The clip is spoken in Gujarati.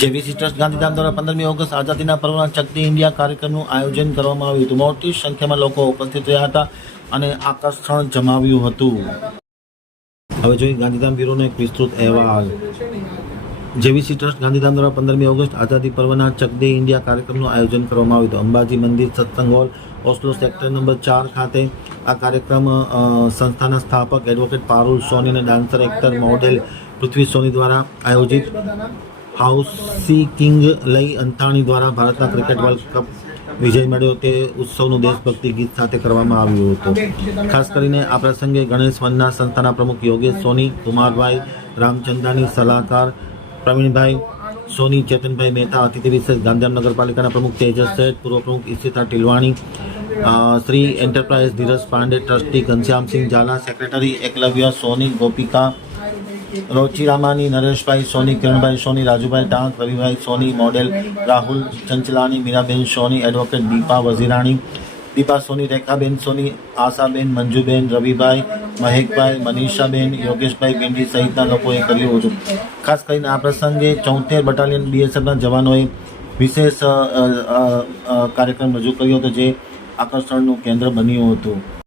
જેવીસી સિસ્ટર્સ ગાંધીધામ દ્વારા પંદરમી ઓગસ્ટ આઝાદીના પર્વના ચકતી ઇન્ડિયા કાર્યક્રમનું આયોજન કરવામાં આવ્યું હતું. મોટી સંખ્યામાં લોકો ઉપસ્થિત રહ્યા હતા અને આકર્ષણ જમાવ્યું હતું. હવે જોઈએ ગાંધીધામ બ્યુરોનો એક વિસ્તૃત અહેવાલ. જેવી ટ્રસ્ટ ગાંધીધામ દ્વારા પંદરમી ઓગસ્ટ આઝાદી પર્વના ચકદી ઇન્ડિયા કાર્યક્રમનું આયોજન કરવામાં આવ્યું હતું. અંબાજી મંદિર સત્સંગ હોલ, ઓસ્લો સેક્ટર નંબર ચાર ખાતે આ કાર્યક્રમ સંસ્થાના સ્થાપક એડવોકેટ પારુલ સોની અને dancer, actor, model Prithvi Soni દ્વારા આયોજિત. હાઉસી કિંગ લઈ અંતાણી દ્વારા ભારતના ક્રિકેટ વર્લ્ડ કપ વિજય મળ્યો તે ઉત્સવનું દેશભક્તિ ગીત સાથે કરવામાં આવ્યું હતું. ખાસ કરીને આ પ્રસંગે ગણેશ વનના સંસ્થાના પ્રમુખ યોગેશ સોની, કુમારભાઈ રામચંદાની સલાહકાર પ્રવીણભાઈ સોની, ચેતનભાઈ મહેતા, અતિથિ વિશેષ ગાંધીધામ નગરપાલિકાના પ્રમુખ તેજસ શેઠ, પૂર્વ પ્રમુખ Ishita Tilwani Shri enterprise Dhiraj Pandey, trustee Ghanshyamsinh Jhala, secretary Eklavya Soni, Gopika Rochiramani, Nareshbhai Soni, Kiranbhai Soni, Rajubhai Tank, Ravibhai Soni, model Rahul Chanchlani, Miraben Soni, advocate Deepa Vazirani, Deepa Soni, Rekhaben Soni, Ashaben, Manjuben, Ravibhai, Mahekbhai, Manishaben, Yogeshbhai Bhindi સહિતના લોકોએ કર્યું હતું. ખાસ કરીને આ પ્રસંગે ચોતેર બટાલિયન બીએસએફના જવાનોએ વિશેષ કાર્યક્રમ રજૂ કર્યો હતો જે આકર્ષણનું કેન્દ્ર બન્યું હતું.